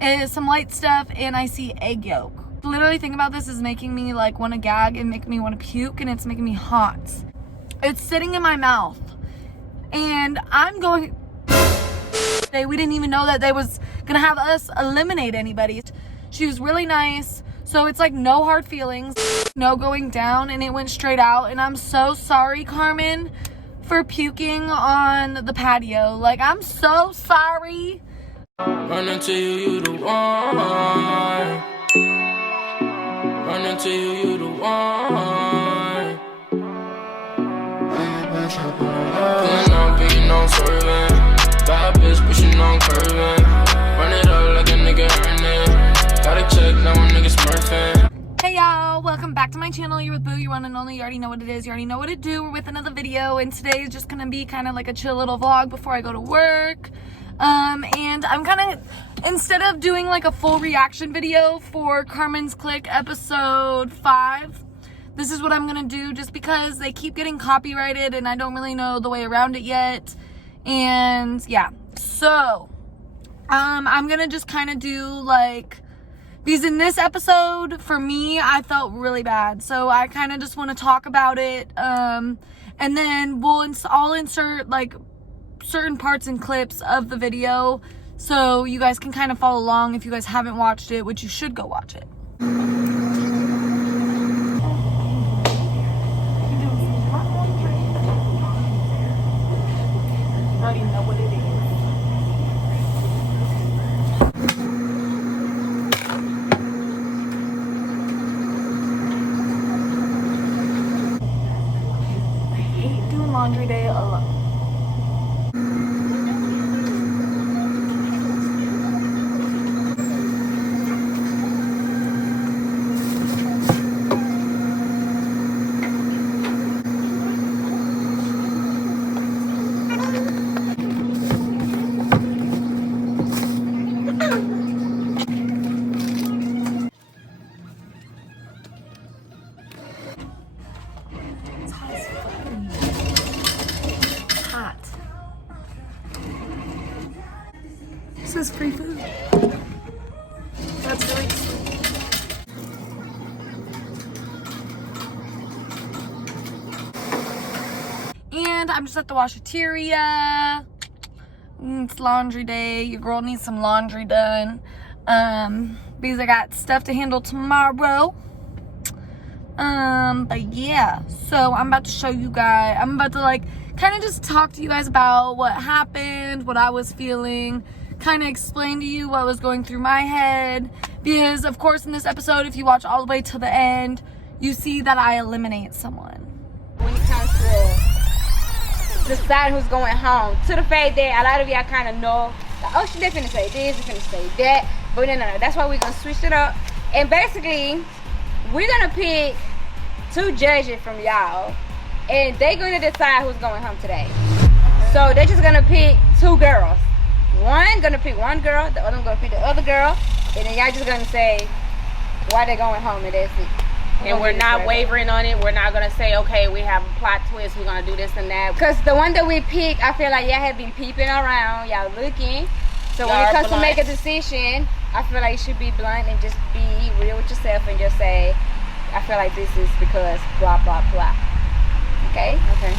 is some light stuff, and I see egg yolk. Literally thinking about this is making me like want to gag and making me want to puke, and it's making me hot. It's sitting in my mouth, and I'm going. We didn't even know that they was gonna have us eliminate anybody. She was really nice, so it's like no hard feelings, no going down, and it went straight out. And I'm so sorry, Carmen, for puking on the patio. Like, I'm so sorry. Run into you the one. Run into you the one. Pulling up, being on swerving. Bad bitch pushing on curving. Run it up like a nigga earning. Gotta check, now a nigga smurfing. Hey y'all, welcome back to my channel. You're with Boo, your one and only. You already know what it is. You already know what to do. We're with another video, and today is just gonna be kind of like a chill little vlog before I go to work. And I'm kind of, instead of doing like a full reaction video for Carmens Clique episode 5, this is what I'm gonna do just because they keep getting copyrighted and I don't really know the way around it yet. And yeah, so I'm gonna just kind of do like, because in this episode for me I felt really bad, so I kind of just want to talk about it, and then I'll insert like certain parts and clips of the video so you guys can kind of follow along if you guys haven't watched it, which you should go watch it. I already know what it is. I hate doing laundry day alone. This is free food. That's really sweet. And I'm just at the washateria. It's laundry day. Your girl needs some laundry done. Because I got stuff to handle tomorrow. But yeah, so I'm about to show you guys. I'm about to like kind of just talk to you guys about what happened, what I was feeling, kind of explain to you what was going through my head, because of course in this episode, if you watch all the way to the end, you see that I eliminate someone. When it comes to decide who's going home, to the fact that a lot of y'all kind of know, like, oh, she definitely say this, she finna say that, but no, that's why we're gonna switch it up, and basically we're gonna pick 2 judges from y'all, and they're gonna decide who's going home today. So they're just gonna pick 2 girls. One gonna pick one girl, the other gonna pick the other girl, and then y'all just gonna say why they're going home, and that's it. And we're not wavering on it. We're not gonna say, okay, we have a plot twist, we're gonna do this and that. Because the one that we pick, I feel like y'all have been peeping around, y'all looking. So when it comes to make a decision, I feel like you should be blunt and just be real with yourself and just say, I feel like this is because blah blah blah. Okay? Okay.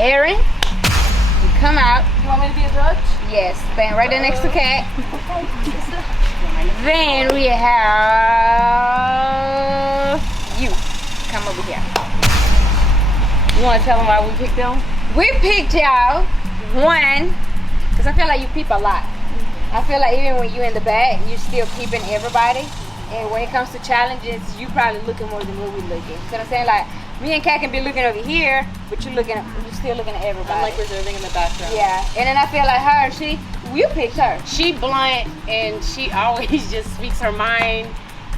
Erin, you come out. You want me to be a judge? Yes, stand right there next to Kat. Then we have you. Come over here. You wanna tell them why we picked them? We picked y'all, one, because I feel like you peep a lot. I feel like even when you're in the back, you're still peeping everybody. And when it comes to challenges, you probably looking more than what we looking. So I'm saying, like, me and Kat can be looking over here, but you're still looking at everybody. I'm like reserving in the background. Yeah, and then I feel like her, you picked her. She blunt and she always just speaks her mind.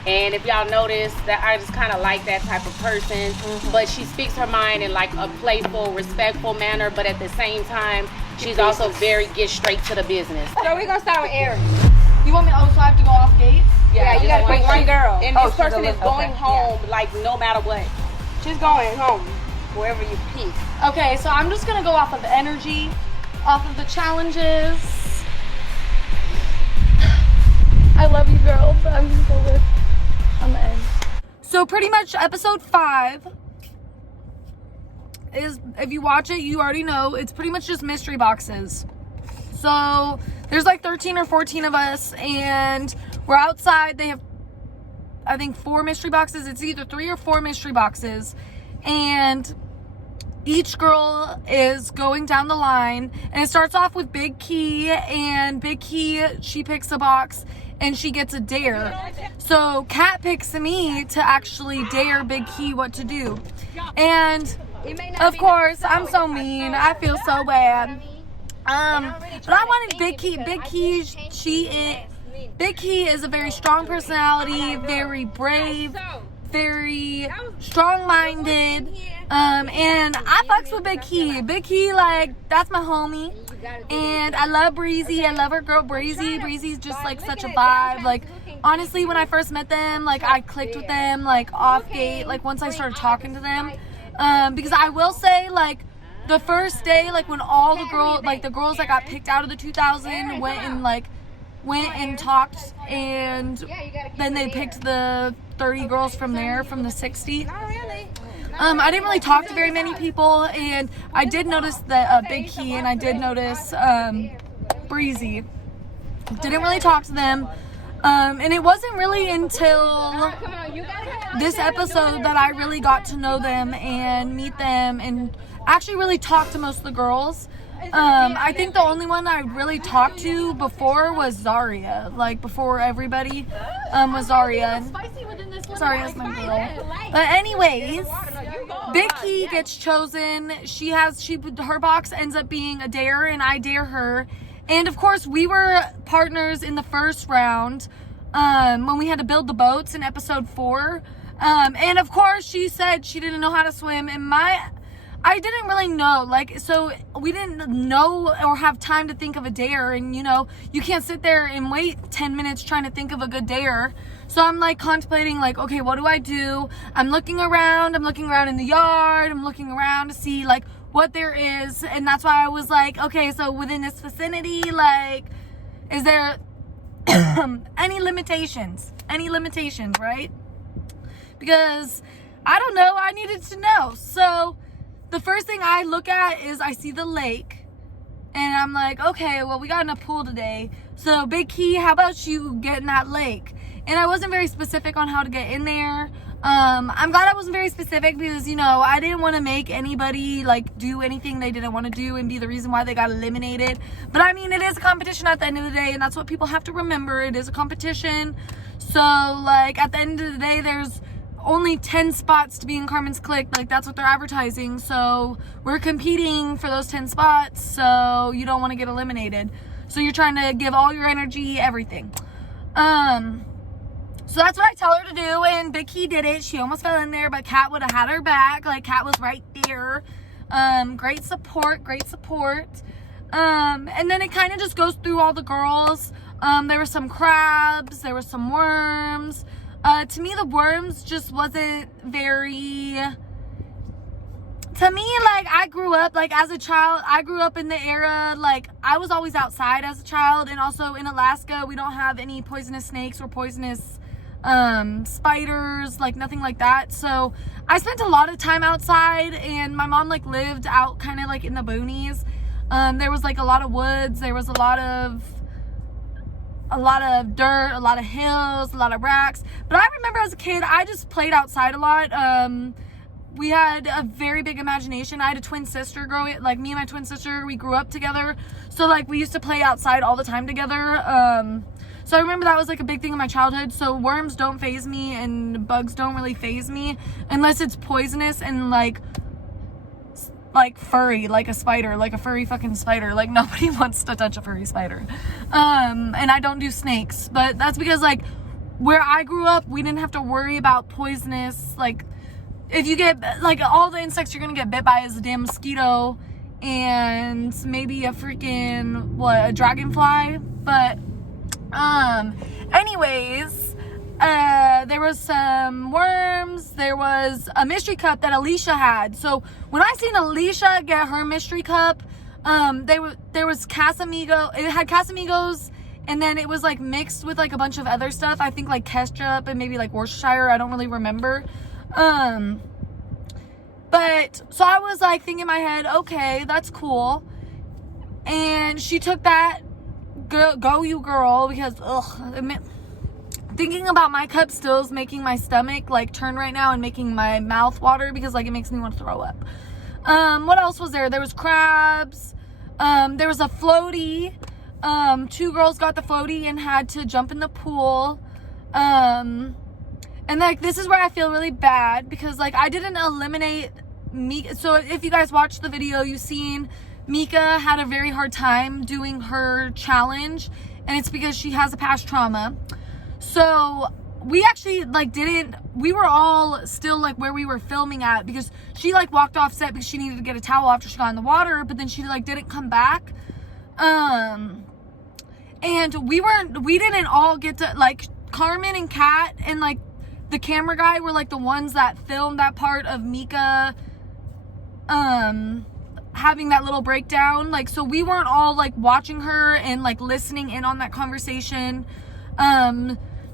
And if y'all notice that I just kind of like that type of person, but she speaks her mind in like a playful, respectful manner, but at the same time, she's also very get straight to the business. So we're gonna start with Erin. You want me to also have to go off gate? Yeah, you gotta pick one girl. And this person is going home, like no matter what. She's going home, wherever you pick. Okay, so I'm just gonna go off of the energy, off of the challenges. girl, but I'm gonna go with on the end. So pretty much episode 5 is, if you watch it, you already know, it's pretty much just mystery boxes. So there's like 13 or 14 of us, and we're outside. They have, I think, 4 mystery boxes. It's either 3 or 4 mystery boxes, and each girl is going down the line, and it starts off with Big Key, and Big Key, she picks a box and she gets a dare. So Kat picks me to actually dare Big Key what to do. And of course, I'm so mean. I feel so bad. But I wanted Big Key. Big Key is a very strong personality, very brave, very strong-minded, and I fucks with Big Key. Big Key, like, that's my homie, and I love Breezy. I love her girl Breezy. Breezy's just like such a vibe. Like, honestly, when I first met them, like, I clicked with them, like, off gate, like, once I started talking to them, because I will say, like, the first day, like, when all the girls, like, the girls that got picked out of the 2000 went and talked, and then they picked the 30 girls from there, from the 60. I didn't really talk to very many people, and I did notice that Big Key, and I did notice Breezy. Didn't really talk to them, and it wasn't really until this episode that I really got to know them and meet them and actually really talk to most of the girls. I think the only one I really talked to before was Zaria. Like, before everybody was Zaria. Zaria's my girl. But anyways, Big Key gets chosen. Her box ends up being a dare, and I dare her. And of course, we were partners in the first round when we had to build the boats in episode 4. And of course, she said she didn't know how to swim, and I didn't really know, like, so we didn't know or have time to think of a dare, and, you know, you can't sit there and wait 10 minutes trying to think of a good dare. So I'm, like, contemplating, like, okay, what do I do? I'm looking around in the yard, I'm looking around to see, like, what there is, and that's why I was like, okay, so within this vicinity, like, is there any limitations, right? Because, I don't know, I needed to know. So the first thing I look at is I see the lake, and I'm like, okay, well, we got in a pool today, so Big Key, how about you get in that lake? And I wasn't very specific on how to get in there. I'm glad I wasn't very specific, because, you know, I didn't want to make anybody, like, do anything they didn't want to do and be the reason why they got eliminated. But I mean, it is a competition at the end of the day, and that's what people have to remember. It is a competition. So, like, at the end of the day, there's only 10 spots to be in Carmens Clique. Like, that's what they're advertising. So we're competing for those 10 spots, so you don't want to get eliminated. So you're trying to give all your energy, everything. So that's what I tell her to do, and Big Key did it. She almost fell in there, but Kat would have had her back. Like, Kat was right there. Great support. And then it kind of just goes through all the girls. There were some crabs, there were some worms. To me, the worms just wasn't very, to me, like, I grew up, like, as a child, I grew up in the era, like, I was always outside as a child, and also in Alaska, we don't have any poisonous snakes or poisonous spiders, like, nothing like that. So I spent a lot of time outside, and my mom, like, lived out kind of, like, in the boonies. There was, like, a lot of woods, there was a lot of dirt, a lot of hills, a lot of racks. But I remember as a kid, I just played outside a lot. We had a very big imagination. I had a twin sister growing, like, me and my twin sister, we grew up together. So, like, we used to play outside all the time together. So I remember that was, like, a big thing in my childhood. So worms don't faze me, and bugs don't really faze me unless it's poisonous and, like furry, like a spider, like a furry fucking spider. Like, nobody wants to touch a furry spider. And I don't do snakes, but that's because, like, where I grew up, we didn't have to worry about poisonous, like, if you get, like, all the insects you're gonna get bit by is a damn mosquito and maybe a freaking, a dragonfly. But anyways, there was some worms. There was a mystery cup that Alicia had. So when I seen Alicia get her mystery cup, there was Casamigo. It had Casamigos and then it was like mixed with like a bunch of other stuff. I think like ketchup and maybe like Worcestershire. I don't really remember. But so I was like thinking in my head, okay, that's cool. And she took that, go you girl, because thinking about my cup still is making my stomach like turn right now and making my mouth water because like it makes me want to throw up. What else was there? There was crabs. There was a floaty. 2 girls got the floaty and had to jump in the pool. And like this is where I feel really bad because like I didn't eliminate Mika. So if you guys watched the video, you've seen Mika had a very hard time doing her challenge, and it's because she has a past trauma. So we actually like we were all still like where we were filming at because she like walked off set because she needed to get a towel after she got in the water, but then she like didn't come back. And we didn't all get to, like, Carmen and Kat and like the camera guy were like the ones that filmed that part of Mika having that little breakdown. Like, so we weren't all like watching her and like listening in on that conversation.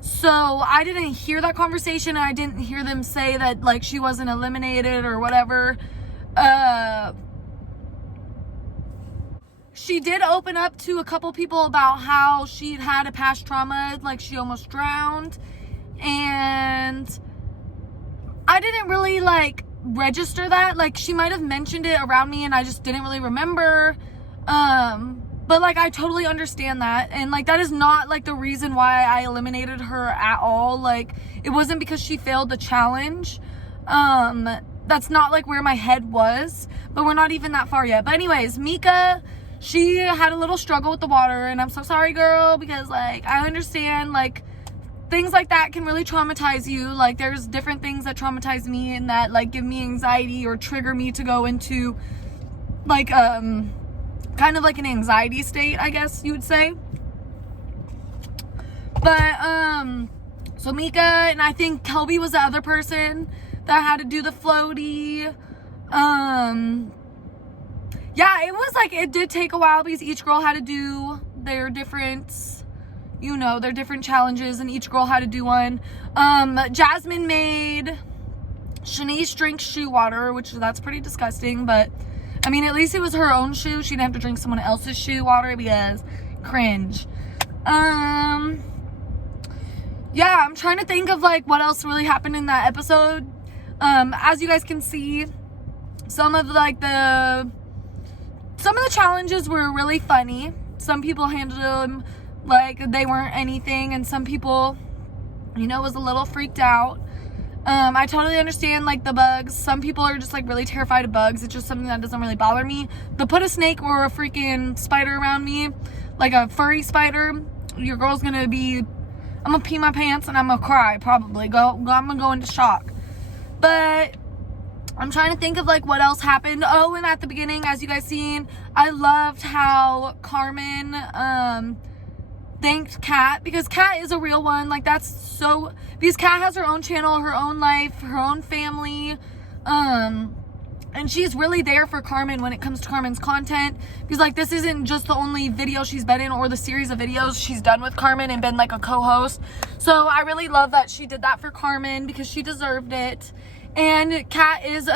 So I didn't hear that conversation, and I didn't hear them say that like she wasn't eliminated or whatever. She did open up to a couple people about how she'd had a past trauma, like she almost drowned, and I didn't really like register that. Like she might have mentioned it around me and I just didn't really remember. But like I totally understand that, and like that is not like the reason why I eliminated her at all. Like it wasn't because she failed the challenge. That's not like where my head was, but we're not even that far yet. But anyways, Mika, she had a little struggle with the water, and I'm so sorry, girl, because like I understand like things like that can really traumatize you. Like there's different things that traumatize me and that like give me anxiety or trigger me to go into like kind of like an anxiety state, I guess you would say. But so Mika, and I think Kelby was the other person that had to do the floaty. Yeah, it was like, it did take a while because each girl had to do their different, you know, their different challenges, and each girl had to do one. Jasmine made Shanice drink shoe water, which that's pretty disgusting, but I mean, at least it was her own shoe. She didn't have to drink someone else's shoe water because cringe. Yeah, I'm trying to think of like what else really happened in that episode. As you guys can see, some of the challenges were really funny. Some people handled them like they weren't anything, and some people, you know, was a little freaked out. I totally understand like the bugs. Some people are just like really terrified of bugs. It's just something that doesn't really bother me. But put a snake or a freaking spider around me, like a furry spider, your girl's gonna be, I'm gonna pee my pants and I'm gonna cry probably. I'm gonna go into shock. But I'm trying to think of like what else happened. Oh, and at the beginning, as you guys seen, I loved how Carmen thanked Kat, because Kat is a real one. Like that's so, because Kat has her own channel, her own life, her own family, and she's really there for Carmen when it comes to Carmen's content, because like this isn't just the only video she's been in or the series of videos she's done with Carmen and been like a co-host. So I really love that she did that for Carmen because she deserved it. And Kat is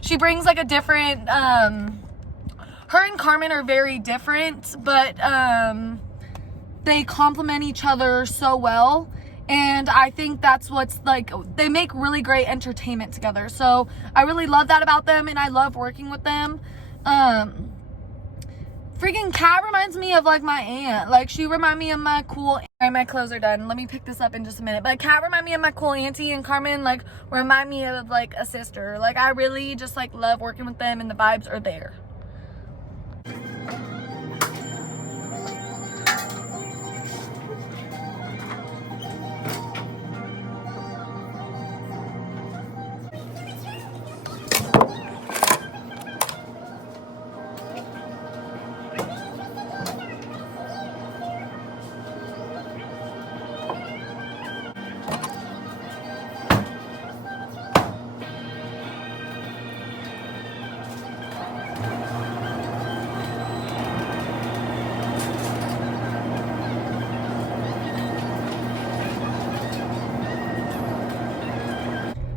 she brings like a different, her and Carmen are very different, but they complement each other so well, and I think that's what's like, they make really great entertainment together. So I really love that about them, and I love working with them. Freaking Kat reminds me of like my aunt. Like she reminds me of my cool, my clothes are done, let me pick this up in just a minute, but Kat remind me of my cool auntie, and Carmen like remind me of like a sister. Like I really just like love working with them, and the vibes are there.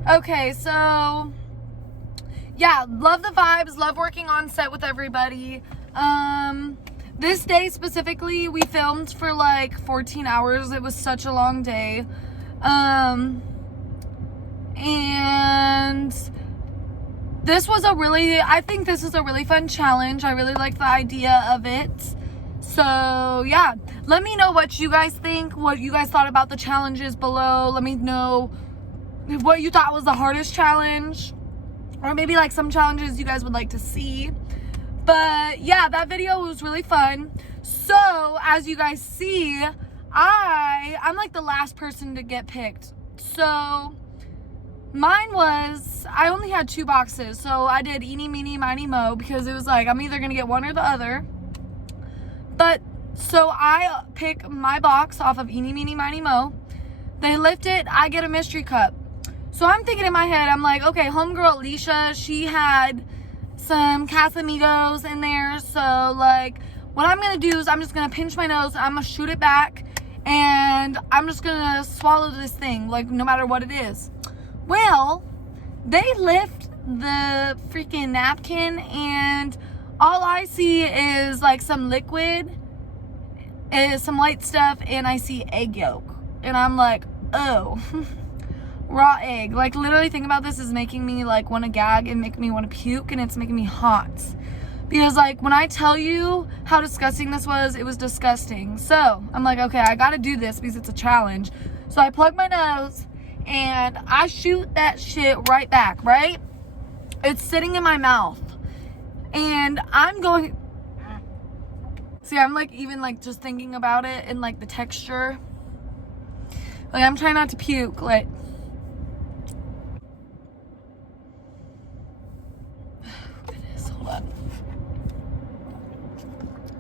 Okay, so yeah, love the vibes, love working on set with everybody. This day specifically, we filmed for like 14 hours. It was such a long day. And I think this is a really fun challenge. I really like the idea of it. So yeah, let me know what you guys think, what you guys thought about the challenges below. Let me know what you thought was the hardest challenge, or maybe like some challenges you guys would like to see. But yeah, that video was really fun. So as you guys see, I'm like the last person to get picked. So mine was, I only had 2 boxes. So I did eeny, meeny, miny, mo, because it was like, I'm either gonna get one or the other. But so I pick my box off of eeny, meeny, miny, mo. They lift it, I get a mystery cup. So I'm thinking in my head, I'm like, okay, homegirl Alicia, she had some Casamigos in there. So like, what I'm gonna do is I'm just gonna pinch my nose, I'm gonna shoot it back, and I'm just gonna swallow this thing, like no matter what it is. Well, they lift the freaking napkin, and all I see is like some liquid, some white stuff, and I see egg yolk. And I'm like, oh, raw egg. Like literally thinking about this is making me like want to gag and make me want to puke, and it's making me hot. Because like when I tell you how disgusting this was, it was disgusting. So I'm like, okay, I gotta do this because it's a challenge. So I plug my nose and I shoot that shit right back, right? It's sitting in my mouth. And I'm going, see, I'm like even like just thinking about it and like the texture. Like I'm trying not to puke, like. Goodness, hold on.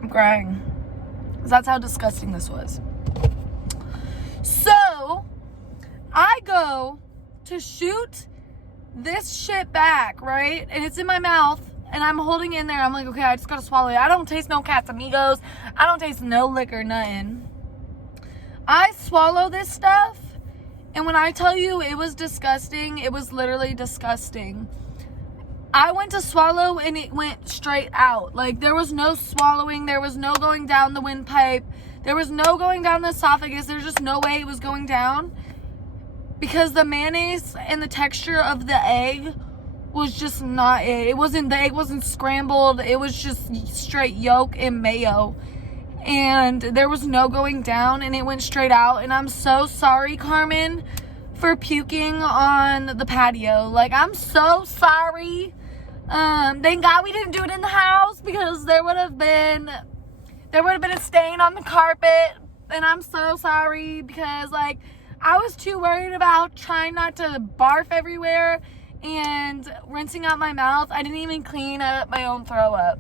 I'm crying. Because that's how disgusting this was. So, I go to shoot this shit back, right? And it's in my mouth. And I'm holding it in there. I'm like, okay, I just gotta swallow it. I don't taste no Casamigos. I don't taste no liquor, nothing. I swallow this stuff. And when I tell you it was disgusting, it was literally disgusting. I went to swallow and it went straight out. Like there was no swallowing. There was no going down the windpipe. There was no going down the esophagus. There's just no way it was going down. Because the mayonnaise and the texture of the egg was just not it. It wasn't, the egg wasn't scrambled. It was just straight yolk and mayo. And there was no going down, and it went straight out. And I'm so sorry, Carmen, for puking on the patio. Like, I'm so sorry. Thank God we didn't do it in the house, because there would have been a stain on the carpet. And I'm so sorry, because like I was too worried about trying not to barf everywhere and rinsing out my mouth. I didn't even clean up my own throw up.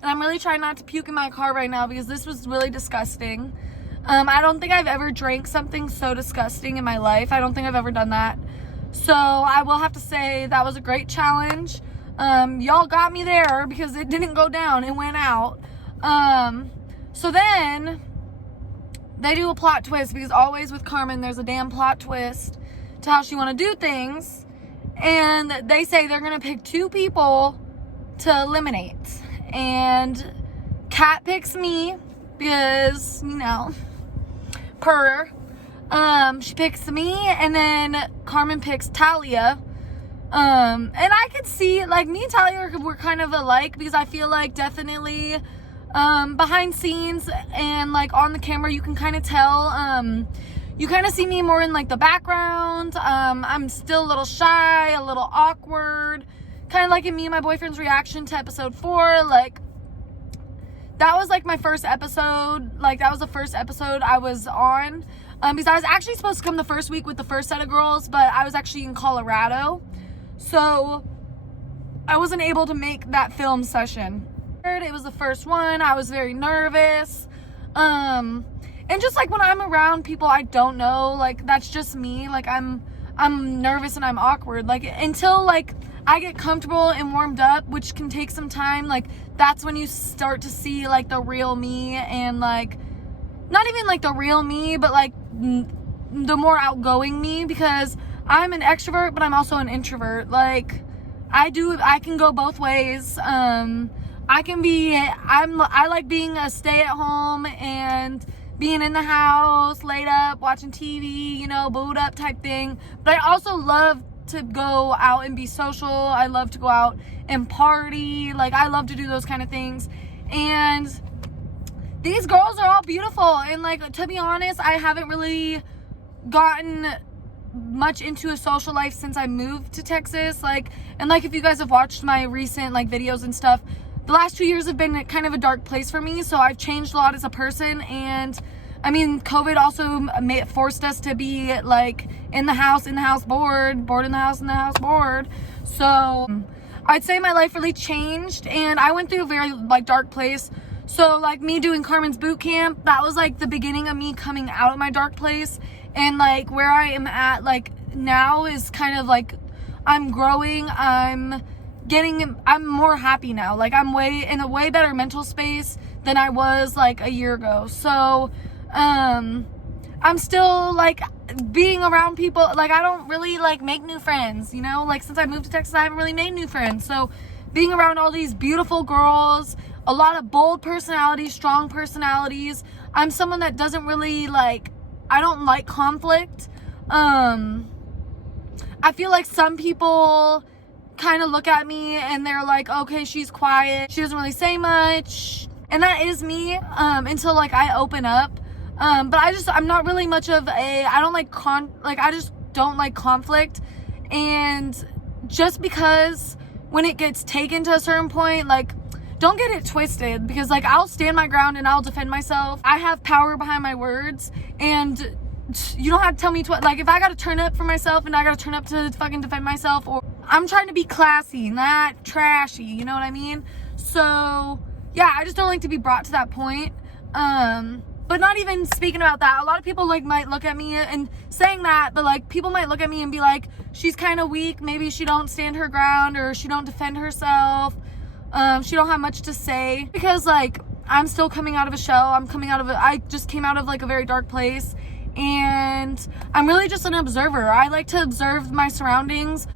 And I'm really trying not to puke in my car right now because this was really disgusting. I don't think I've ever drank something so disgusting in my life. I don't think I've ever done that. So I will have to say that was a great challenge. Y'all got me there because it didn't go down, it went out. So then they do a plot twist, because always with Carmen there's a damn plot twist to how she want to do things. And they say they're going to pick 2 people to eliminate. And Kat picks me because, you know, she picks me, and then Carmen picks Talia. And I could see, like, me and Talia were kind of alike, because I feel like definitely behind scenes and like on the camera you can kind of tell, you kind of see me more in like the background. I'm still a little shy, a little awkward, kind of like in me and my boyfriend's reaction to episode 4. Like that was like my first episode. Like that was the first episode I was on, because I was actually supposed to come the first week with the first set of girls, but I was actually in Colorado, so I wasn't able to make that film session. It was the first one. I was very nervous. And just like when I'm around people I don't know, like that's just me. Like I'm nervous and I'm awkward. Like until like I get comfortable and warmed up, which can take some time, like that's when you start to see like the real me, and like not even like the real me, but like the more outgoing me, because I'm an extrovert, but I'm also an introvert. Like, I can go both ways. I like being a stay-at-home and being in the house, laid up, watching TV, you know, booed up type thing. But I also love to go out and be social. I love to go out and party. Like, I love to do those kind of things. And these girls are all beautiful. And, like, to be honest, I haven't really gotten much into a social life since I moved to Texas. Like, and like, if you guys have watched my recent like videos and stuff, the last 2 years have been kind of a dark place for me. So I've changed a lot as a person. And I mean, COVID also forced us to be like in the house, bored in the house, bored. So I'd say my life really changed, and I went through a very like dark place. So like me doing Carmen's boot camp, that was like the beginning of me coming out of my dark place. And like where I am at like now is kind of like I'm growing, I'm more happy now. Like I'm in a way better mental space than I was like a year ago. So I'm still like being around people. Like I don't really like make new friends, you know, like since I moved to Texas I haven't really made new friends. So being around all these beautiful girls, a lot of bold personalities, strong personalities. I'm someone that doesn't really like, I don't like conflict. I feel like some people kind of look at me and they're like, okay, she's quiet, she doesn't really say much. And that is me until like I open up. But I'm not really much of I just don't like conflict. And just because when it gets taken to a certain point, like, don't get it twisted, because like I'll stand my ground and I'll defend myself. I have power behind my words, and you don't have to tell me like if I gotta turn up for myself and I gotta turn up to fucking defend myself, or I'm trying to be classy, not trashy, you know what I mean? So yeah, I just don't like to be brought to that point. But not even speaking about that, a lot of people like might look at me and saying that, but like people might look at me and be like, she's kind of weak, maybe she don't stand her ground, or she don't defend herself, she don't have much to say. Because like I'm still coming out of a shell, I just came out of like a very dark place, and I'm really just an observer. I like to observe my surroundings.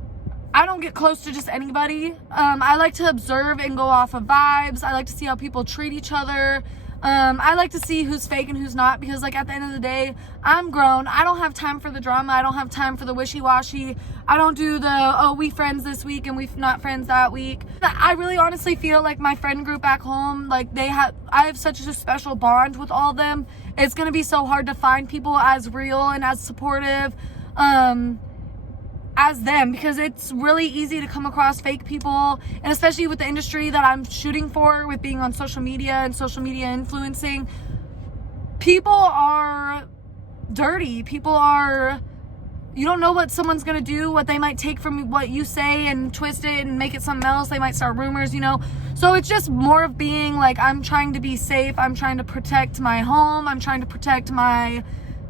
I don't get close to just anybody. I like to observe and go off of vibes. I like to see how people treat each other. I like to see who's fake and who's not, because like at the end of the day, I'm grown. I don't have time for the drama. I don't have time for the wishy-washy. I don't do the, oh, we friends this week and we not friends that week. I really honestly feel like my friend group back home, like I have such a special bond with all of them. It's going to be so hard to find people as real and as supportive, as them, because it's really easy to come across fake people, and especially with the industry that I'm shooting for, with being on social media and social media influencing, people are dirty. You don't know what someone's gonna do, what they might take from what you say and twist it and make it something else. They might start rumors, you know. So it's just more of being like, I'm trying to be safe, I'm trying to protect my home, I'm trying to protect my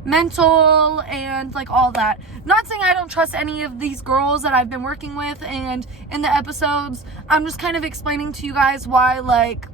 mental and like all that. Not saying I don't trust any of these girls that I've been working with, and in the episodes I'm just kind of explaining to you guys why like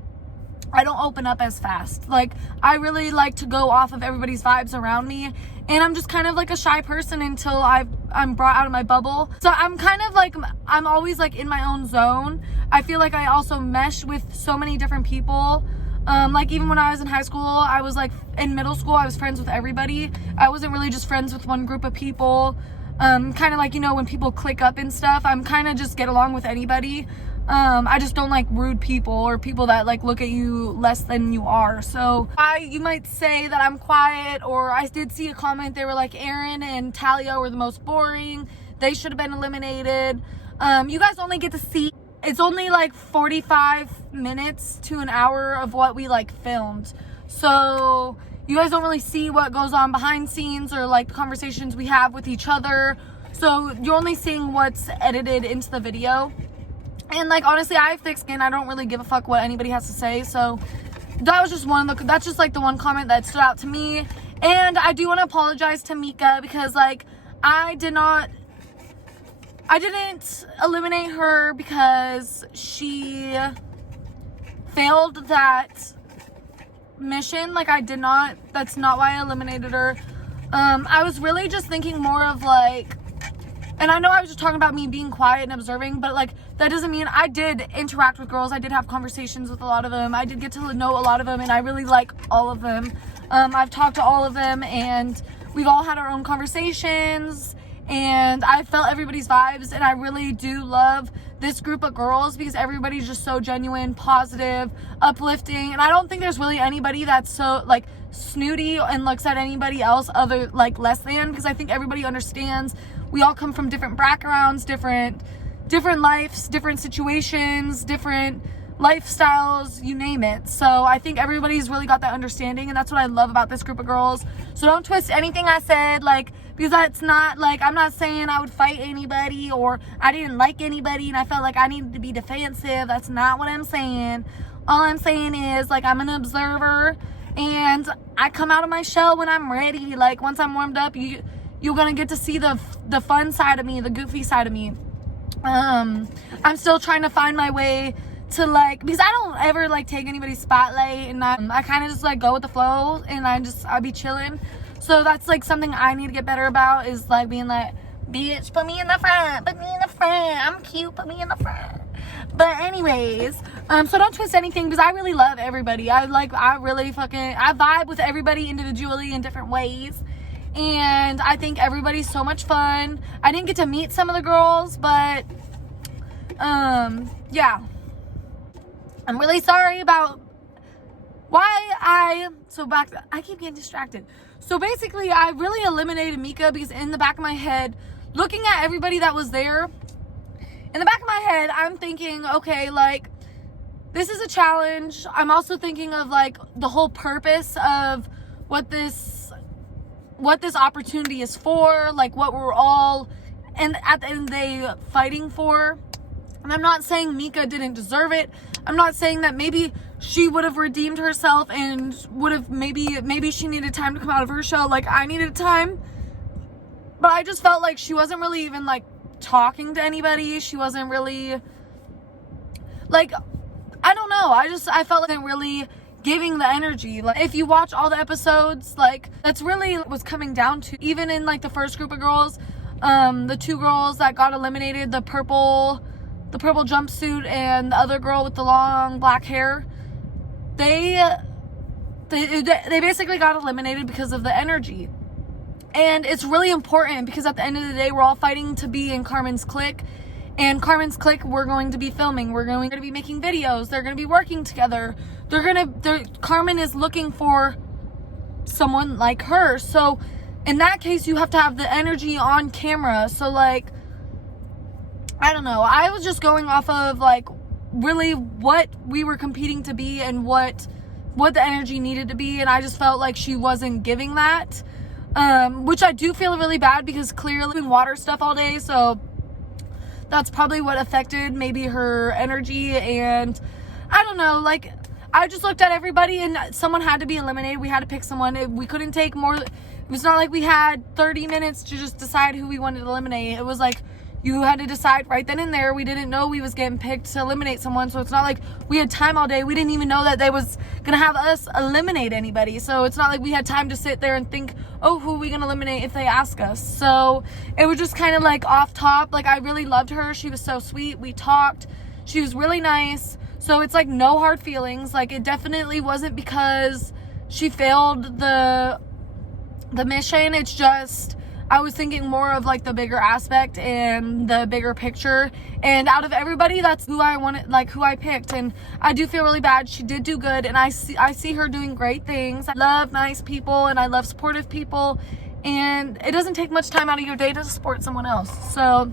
I don't open up as fast. Like I really like to go off of everybody's vibes around me, and I'm just kind of like a shy person until I'm brought out of my bubble. So I'm kind of like, I'm always like in my own zone. I feel like I also mesh with so many different people. Like even when I was in high school, I was like in middle school, I was friends with everybody. I wasn't really just friends with one group of people. Kind of like, you know, when people click up and stuff, I'm kind of just get along with anybody. I just don't like rude people or people that like look at you less than you are. So you might say that I'm quiet, or I did see a comment, they were like, Erin and Talia were the most boring. They should have been eliminated. You guys only get to see, it's only like 45 minutes to an hour of what we like filmed. So you guys don't really see what goes on behind scenes, or like the conversations we have with each other. So you're only seeing what's edited into the video. And like, honestly, I have thick skin. I don't really give a fuck what anybody has to say. So that was just that's just like the one comment that stood out to me. And I do want to apologize to Mika, because like I didn't eliminate her because she failed that mission. Like that's not why I eliminated her. I was really just thinking more of like, And I know I was just talking about me being quiet and observing, but like that doesn't mean I did interact with girls. I did have conversations with a lot of them. I did get to know a lot of them, and I really like all of them. I've talked to all of them, and we've all had our own conversations, and I felt everybody's vibes, and I really do love this group of girls because everybody's just so genuine, positive, uplifting, and I don't think there's really anybody that's so like snooty and looks at anybody else other like less than, because I think everybody understands we all come from different backgrounds, different lives, different situations, different lifestyles, you name it. So I think everybody's really got that understanding, and that's what I love about this group of girls. So don't twist anything I said, like, because that's not like, I'm not saying I would fight anybody or I didn't like anybody and I felt like I needed to be defensive. That's not what I'm saying. All I'm saying is, like, I'm an observer and I come out of my shell when I'm ready. Like, once I'm warmed up, you're gonna get to see the fun side of me, the goofy side of me. I'm still trying to find my way to, like, because I don't ever like take anybody's spotlight, and I kind of just like go with the flow, and I'll be chilling. So that's like something I need to get better about, is like being like, bitch, put me in the front, I'm cute, put me in the front. But anyways, so don't twist anything, because I really love everybody. I vibe with everybody individually in different ways. And I think everybody's so much fun. I didn't get to meet some of the girls, but yeah. I'm really sorry about I keep getting distracted. So basically, I really eliminated Mika because in the back of my head, looking at everybody that was there, in the back of my head, I'm thinking, okay, like, this is a challenge. I'm also thinking of like the whole purpose of what this opportunity is for, like what we're all, and at the end of the day, fighting for. And I'm not saying Mika didn't deserve it. I'm not saying that maybe she would have redeemed herself and would have maybe she needed time to come out of her shell like I needed time. But I just felt like she wasn't really even like talking to anybody. She wasn't really like, I don't know. I felt like they really giving the energy. Like, if you watch all the episodes, like, that's really what was coming down to. Even in like the first group of girls, the two girls that got eliminated, the purple jumpsuit and the other girl with the long black hair, they basically got eliminated because of the energy. And it's really important because at the end of the day, we're all fighting to be in Carmen's Clique. And Carmen's Clique, we're going to be filming. We're going to be making videos. They're going to be working together. Carmen is looking for someone like her. So in that case, you have to have the energy on camera. So like, I don't know. I was just going off of like really what we were competing to be and what the energy needed to be. And I just felt like she wasn't giving that. Which I do feel really bad because clearly we water stuff all day. So that's probably what affected maybe her energy. And I don't know, like, I just looked at everybody and someone had to be eliminated. We had to pick someone. We couldn't take more. It was not like we had 30 minutes to just decide who we wanted to eliminate. It was like you had to decide right then and there. We didn't know we was getting picked to eliminate someone. So it's not like we had time all day. We didn't even know that they was going to have us eliminate anybody. So it's not like we had time to sit there and think, oh, who are we going to eliminate if they ask us? So it was just kind of like off top. Like, I really loved her. She was so sweet. We talked. She was really nice. So it's like no hard feelings. Like, it definitely wasn't because she failed the mission. It's just I was thinking more of like the bigger aspect and the bigger picture. And out of everybody, that's who I wanted, like who I picked. And I do feel really bad. She did do good, and I see her doing great things. I love nice people and I love supportive people. And it doesn't take much time out of your day to support someone else. So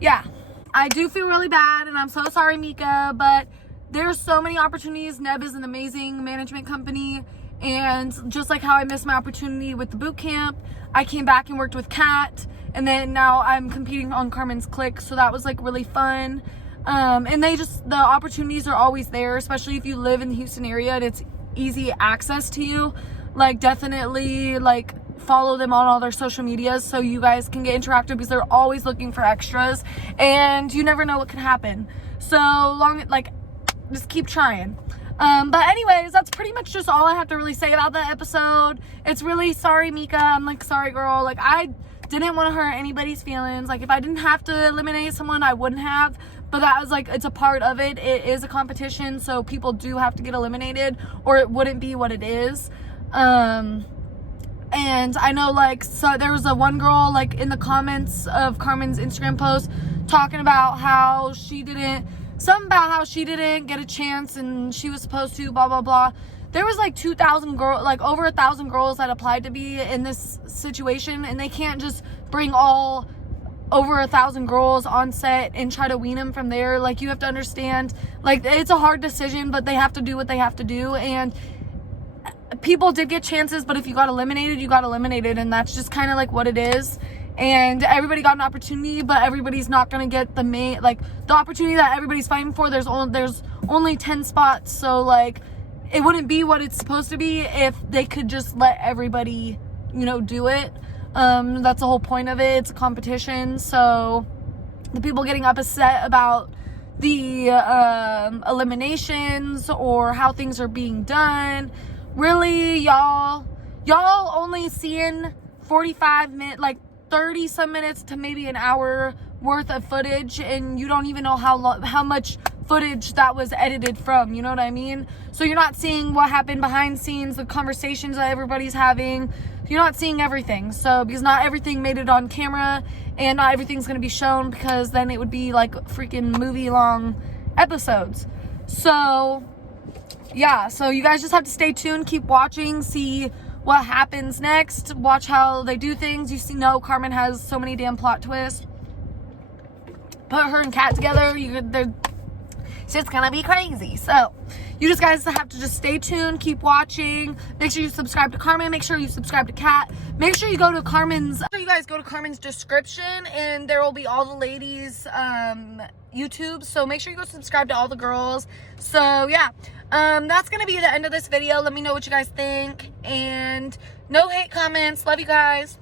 yeah. I do feel really bad, and I'm so sorry, Mika, but there's so many opportunities. Neb is an amazing management company, and just like how I missed my opportunity with the boot camp, I came back and worked with Kat, and then now I'm competing on Carmen's Clique, so that was like really fun. And the opportunities are always there, especially if you live in the Houston area and it's easy access to you. Like, definitely like follow them on all their social medias so you guys can get interactive, because they're always looking for extras and you never know what can happen. So just keep trying. But anyways, that's pretty much just all I have to really say about that episode. It's really sorry, Mika. I'm like, sorry, girl. Like, I didn't want to hurt anybody's feelings. Like, if I didn't have to eliminate someone, I wouldn't have. But that was like, it's a part of it. It is a competition, so people do have to get eliminated, or it wouldn't be what it is. And I know, like, so there was a one girl, like, in the comments of Carmen's Instagram post talking about how she didn't get a chance and she was supposed to, blah, blah, blah. There was like 2,000 girls, like over 1,000 girls that applied to be in this situation, and they can't just bring all over 1,000 girls on set and try to wean them from there. Like, you have to understand, like, it's a hard decision, but they have to do what they have to do. And people did get chances, but if you got eliminated, you got eliminated, and that's just kind of like what it is. And everybody got an opportunity, but everybody's not gonna get the opportunity that everybody's fighting for. There's only 10 spots, so like, it wouldn't be what it's supposed to be if they could just let everybody, do it. That's the whole point of it. It's a competition. So the people getting upset about the eliminations or how things are being done, really, y'all only seeing 45 minutes, like 30 some minutes to maybe an hour worth of footage, and you don't even know how much footage that was edited from, you know what I mean? So you're not seeing what happened behind scenes, the conversations that everybody's having. You're not seeing everything. So, because not everything made it on camera, and not everything's going to be shown, because then it would be like freaking movie long episodes. So yeah, so you guys just have to stay tuned, keep watching, see what happens next, watch how they do things. You see, Carmen has so many damn plot twists. Put her and Kat together, it's just gonna be crazy. So you guys have to just stay tuned, keep watching. Make sure you subscribe to Carmen, make sure you subscribe to Kat. Make sure you go to Carmen's description, and there will be all the ladies' YouTube. So make sure you go subscribe to all the girls. So yeah, that's gonna be the end of this video. Let me know what you guys think, and no hate comments. Love you guys.